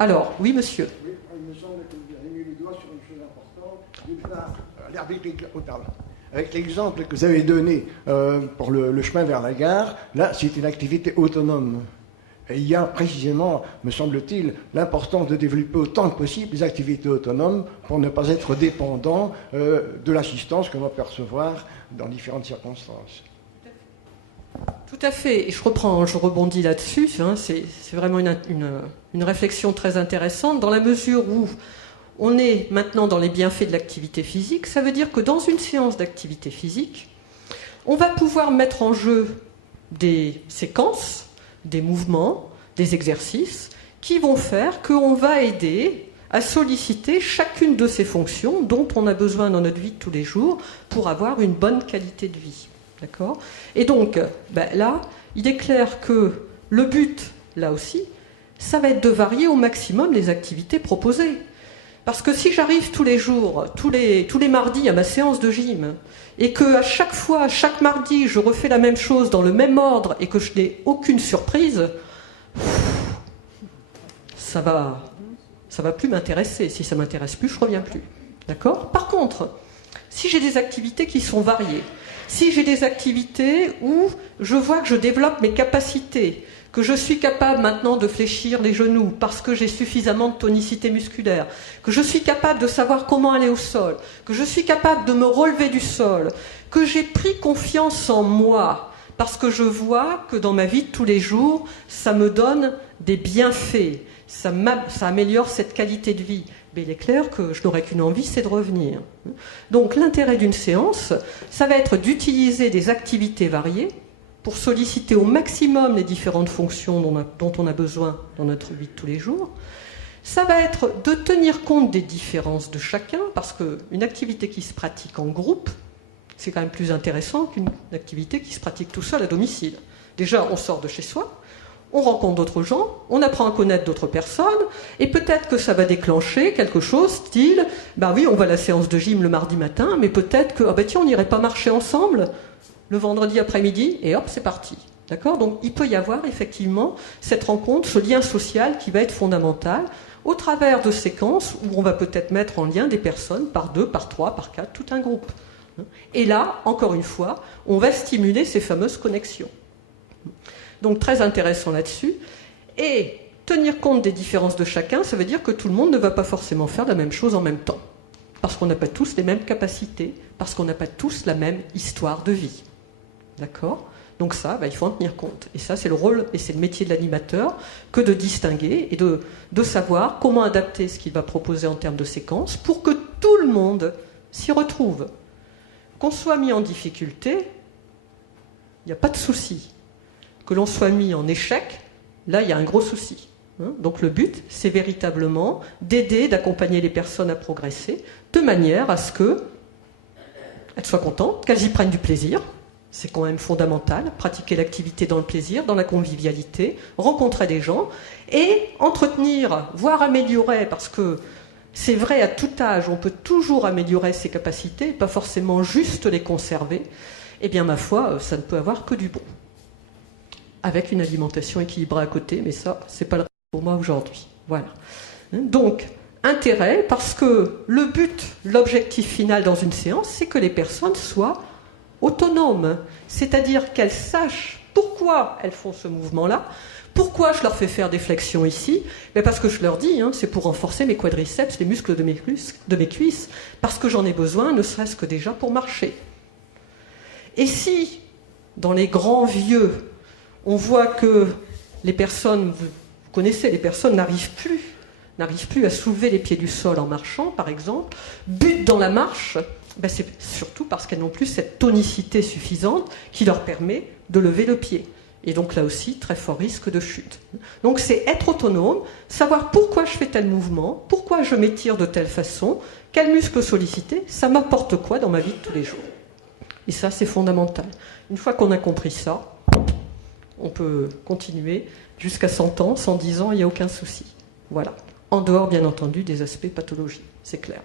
Alors, oui, monsieur. Oui, il me semble que vous avez mis le doigt sur une chose importante. D'une part, avec l'exemple que vous avez donné pour le chemin vers la gare, là, c'est une activité autonome. Et il y a précisément, me semble-t-il, l'importance de développer autant que possible des activités autonomes pour ne pas être dépendant de l'assistance qu'on va percevoir dans différentes circonstances. Tout à fait, et je rebondis là-dessus, hein, c'est vraiment une réflexion très intéressante, dans la mesure où on est maintenant dans les bienfaits de l'activité physique. Ça veut dire que dans une séance d'activité physique, on va pouvoir mettre en jeu des séquences, des mouvements, des exercices, qui vont faire qu'on va aider à solliciter chacune de ces fonctions dont on a besoin dans notre vie de tous les jours pour avoir une bonne qualité de vie. D'accord ? Et donc, là, il est clair que le but, là aussi, ça va être de varier au maximum les activités proposées. Parce que si j'arrive tous les jours, tous les mardis à ma séance de gym, et qu'à chaque fois, chaque mardi, je refais la même chose dans le même ordre et que je n'ai aucune surprise, ça va plus m'intéresser. Si ça m'intéresse plus, je reviens plus. D'accord ? Par contre, si j'ai des activités qui sont variées, si j'ai des activités où je vois que je développe mes capacités, que je suis capable maintenant de fléchir les genoux parce que j'ai suffisamment de tonicité musculaire, que je suis capable de savoir comment aller au sol, que je suis capable de me relever du sol, que j'ai pris confiance en moi parce que je vois que dans ma vie de tous les jours, ça me donne des bienfaits, ça améliore cette qualité de vie. Mais il est clair que je n'aurai qu'une envie, c'est de revenir. Donc l'intérêt d'une séance, ça va être d'utiliser des activités variées pour solliciter au maximum les différentes fonctions dont on a besoin dans notre vie de tous les jours. Ça va être de tenir compte des différences de chacun, parce qu'une activité qui se pratique en groupe, c'est quand même plus intéressant qu'une activité qui se pratique tout seul à domicile. Déjà, on sort de chez soi, on rencontre d'autres gens, on apprend à connaître d'autres personnes, et peut-être que ça va déclencher quelque chose style, oui, on va à la séance de gym le mardi matin, mais peut-être que, tiens, on n'irait pas marcher ensemble le vendredi après-midi, et hop, c'est parti. D'accord ? Donc, il peut y avoir effectivement cette rencontre, ce lien social qui va être fondamental, au travers de séquences où on va peut-être mettre en lien des personnes par 2, par 3, par 4, tout un groupe. Et là, encore une fois, on va stimuler ces fameuses connexions. Donc, très intéressant là-dessus. Et tenir compte des différences de chacun, ça veut dire que tout le monde ne va pas forcément faire la même chose en même temps. Parce qu'on n'a pas tous les mêmes capacités, parce qu'on n'a pas tous la même histoire de vie. D'accord ? Donc ça, il faut en tenir compte. Et ça, c'est le rôle et c'est le métier de l'animateur que de distinguer et de savoir comment adapter ce qu'il va proposer en termes de séquences pour que tout le monde s'y retrouve. Qu'on soit mis en difficulté, il n'y a pas de souci. Que l'on soit mis en échec, là, il y a un gros souci. Donc le but, c'est véritablement d'aider, d'accompagner les personnes à progresser de manière à ce qu'elles soient contentes, qu'elles y prennent du plaisir. C'est quand même fondamental, pratiquer l'activité dans le plaisir, dans la convivialité, rencontrer des gens et entretenir, voire améliorer, parce que c'est vrai à tout âge, on peut toujours améliorer ses capacités, pas forcément juste les conserver. Eh bien, ma foi, ça ne peut avoir que du bon. Avec une alimentation équilibrée à côté, mais ça, c'est pas le rêve pour moi aujourd'hui. Voilà. Donc, intérêt, parce que le but, l'objectif final dans une séance, c'est que les personnes soient autonomes, c'est-à-dire qu'elles sachent pourquoi elles font ce mouvement-là, pourquoi je leur fais faire des flexions ici, parce que je leur dis, c'est pour renforcer mes quadriceps, les muscles de mes cuisses, parce que j'en ai besoin, ne serait-ce que déjà pour marcher. Et si, dans les grands vieux, on voit que les personnes, vous connaissez, les personnes n'arrivent plus à soulever les pieds du sol en marchant, par exemple, butent dans la marche, c'est surtout parce qu'elles n'ont plus cette tonicité suffisante qui leur permet de lever le pied. Et donc là aussi, très fort risque de chute. Donc c'est être autonome, savoir pourquoi je fais tel mouvement, pourquoi je m'étire de telle façon, quel muscle solliciter, ça m'apporte quoi dans ma vie de tous les jours. Et ça, c'est fondamental. Une fois qu'on a compris ça, on peut continuer jusqu'à 100 ans, 110 ans, il n'y a aucun souci. Voilà. En dehors, bien entendu, des aspects pathologiques, c'est clair.